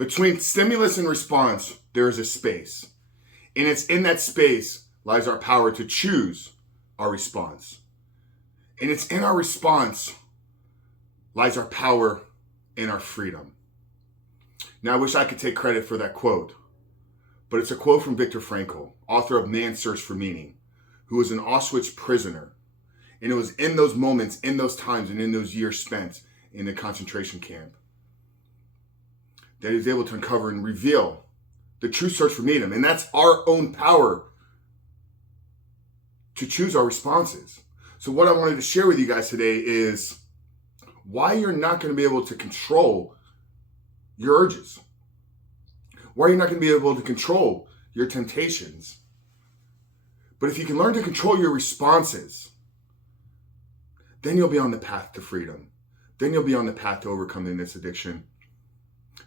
Between stimulus and response, there is a space. And it's in that space lies our power to choose our response. And it's in our response lies our power and our freedom. Now, I wish I could take credit for that quote, but it's a quote from Viktor Frankl, author of Man's Search for Meaning, who was an Auschwitz prisoner. And it was in those moments, in those times, and in those years spent in the concentration camp that he was able to uncover and reveal the true search for meaning. And that's our own power to choose our responses. So what I wanted to share with you guys today is why you're not going to be able to control your urges. Why you're not going to be able to control your temptations. But if you can learn to control your responses, then you'll be on the path to freedom. Then you'll be on the path to overcoming this addiction.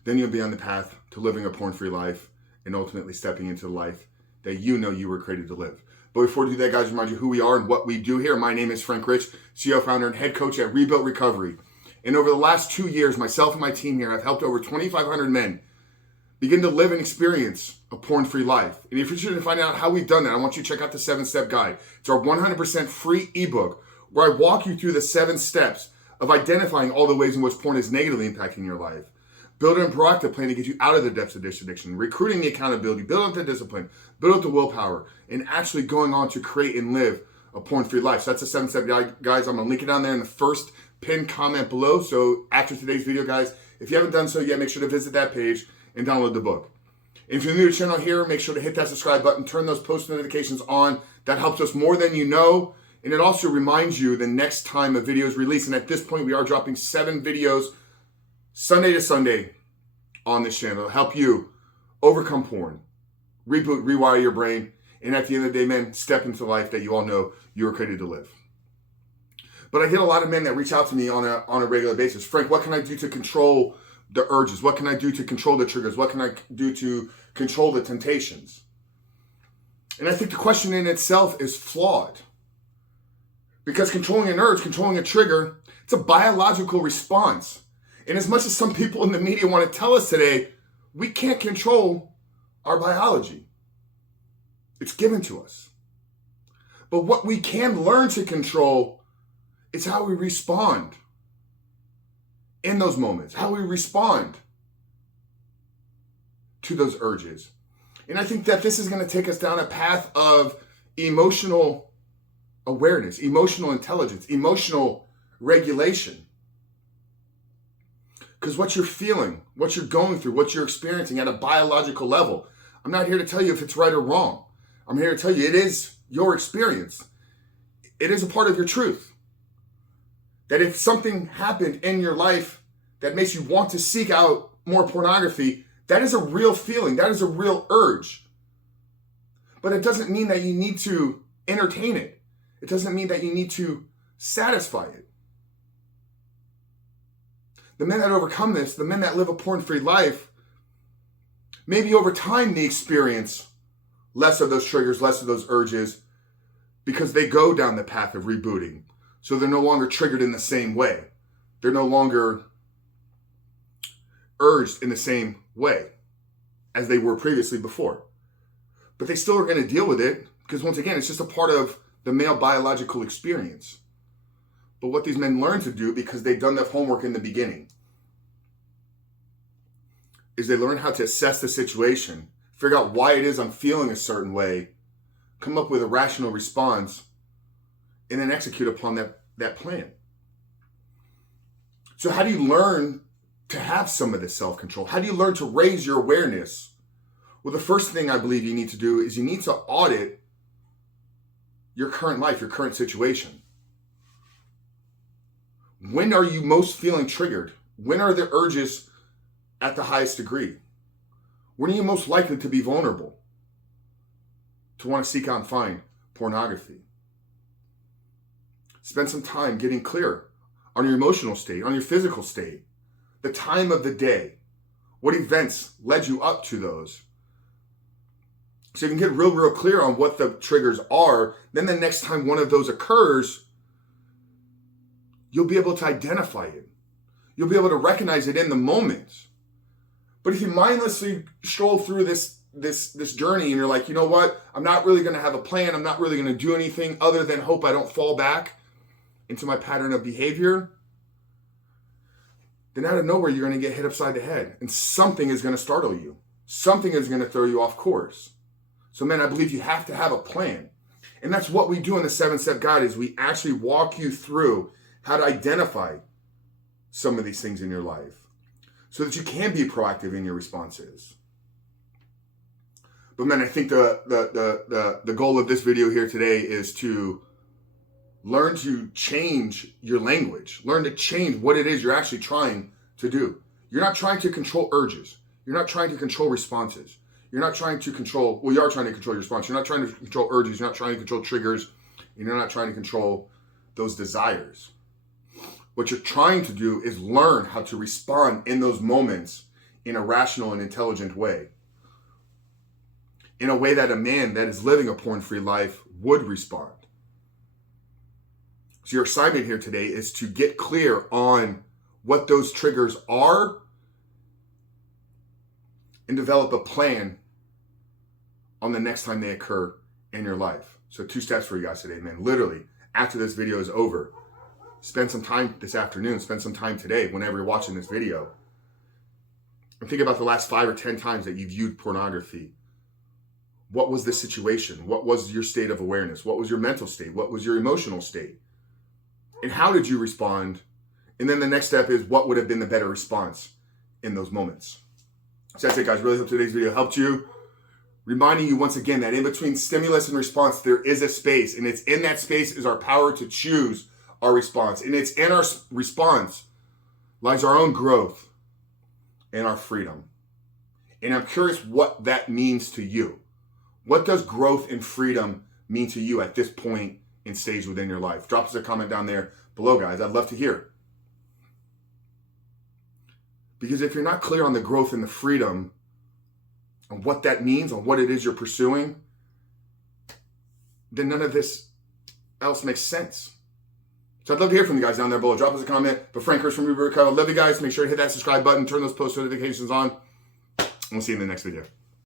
Then you'll be on the path to living a porn-free life and ultimately stepping into the life that you know you were created to live. But before we do that, guys, remind you who we are and what we do here. My name is Frank Rich, CEO, founder, and head coach at Rebuilt Recovery. And over the last 2 years, myself and my team here have helped over 2,500 men begin to live and experience a porn-free life. And if you're interested in finding out how we've done that, I want you to check out the 7-Step Guide. It's our 100% free ebook where I walk you through the 7 steps of identifying all the ways in which porn is negatively impacting your life. Building a proactive plan to get you out of the depths of this addiction, recruiting the accountability, building up the discipline, building up the willpower, and actually going on to create and live a porn-free life. So that's a 7-step guide, guys. I'm going to link it down there in the first pinned comment below. So after today's video, guys, if you haven't done so yet, make sure to visit that page and download the book. And if you're new to the channel here, make sure to hit that subscribe button, turn those post notifications on. That helps us more than you know. And it also reminds you the next time a video is released. And at this point, we are dropping 7 videos Sunday to Sunday on this channel to help you overcome porn, reboot, rewire your brain, and at the end of the day, men, step into the life that you all know you were created to live. But I get a lot of men that reach out to me on a regular basis. Frank, what can I do to control the urges? What can I do to control the triggers? What can I do to control the temptations? And I think the question in itself is flawed. Because controlling an urge, controlling a trigger, it's a biological response. And as much as some people in the media want to tell us today, we can't control our biology. It's given to us. But what we can learn to control is how we respond in those moments, how we respond to those urges. And I think that this is going to take us down a path of emotional awareness, emotional intelligence, emotional regulation. Because what you're feeling, what you're going through, what you're experiencing at a biological level, I'm not here to tell you if it's right or wrong. I'm here to tell you it is your experience. It is a part of your truth. That if something happened in your life that makes you want to seek out more pornography, that is a real feeling. That is a real urge. But it doesn't mean that you need to entertain it. It doesn't mean that you need to satisfy it. The men that overcome this, the men that live a porn-free life, maybe over time they experience less of those triggers, less of those urges, because they go down the path of rebooting. So they're no longer triggered in the same way. They're no longer urged in the same way as they were previously before. But they still are going to deal with it because, once again, it's just a part of the male biological experience. But what these men learn to do, because they've done their homework in the beginning, is they learn how to assess the situation, figure out why it is I'm feeling a certain way, come up with a rational response, and then execute upon that plan. So how do you learn to have some of this self-control? How do you learn to raise your awareness? Well, the first thing I believe you need to do is you need to audit your current life, your current situation. When are you most feeling triggered? When are the urges at the highest degree? When are you most likely to be vulnerable to want to seek out and find pornography? Spend some time getting clear on your emotional state, on your physical state, the time of the day, what events led you up to those. So you can get real clear on what the triggers are. Then the next time one of those occurs, you'll be able to identify it. You'll be able to recognize it in the moment. But if you mindlessly stroll through this journey and you're like, you know what, I'm not really going to have a plan, I'm not really going to do anything other than hope I don't fall back into my pattern of behavior, then out of nowhere you're going to get hit upside the head and something is going to startle you. Something is going to throw you off course. So man, I believe you have to have a plan. And that's what we do in the 7-step guide, is we actually walk you through how to identify some of these things in your life so that you can be proactive in your responses. But man, I think the goal of this video here today is to learn to change your language. Learn to change what it is you're actually trying to do. You're not trying to control urges. You're not trying to control responses. You're not trying to control, well, you are trying to control your response. You're not trying to control urges. You're not trying to control triggers. And you're not trying to control those desires. What you're trying to do is learn how to respond in those moments in a rational and intelligent way. In a way that a man that is living a porn-free life would respond. So your assignment here today is to get clear on what those triggers are and develop a plan on the next time they occur in your life. So 2 steps for you guys today, man. Literally, after this video is over, spend some time this afternoon, spend some time today, whenever you're watching this video, and think about the last 5 or 10 times that you viewed pornography. What was the situation? What was your state of awareness? What was your mental state? What was your emotional state? And how did you respond? And then the next step is, what would have been the better response in those moments? So that's it, guys. Really hope today's video helped you. Reminding you once again that in between stimulus and response, there is a space. And it's in that space is our power to choose our response. And it's in our response lies our own growth and our freedom. And I'm curious what that means to you. What does growth and freedom mean to you at this point and stage within your life? Drop us a comment down there below, guys. I'd love to hear. Because if you're not clear on the growth and the freedom, on what that means, on what it is you're pursuing, then none of this else makes sense. So I'd love to hear from you guys down there below. Drop us a comment. But Frank Hirsch from Recover. Love you guys. Make sure to hit that subscribe button, turn those post notifications on. And we'll see you in the next video.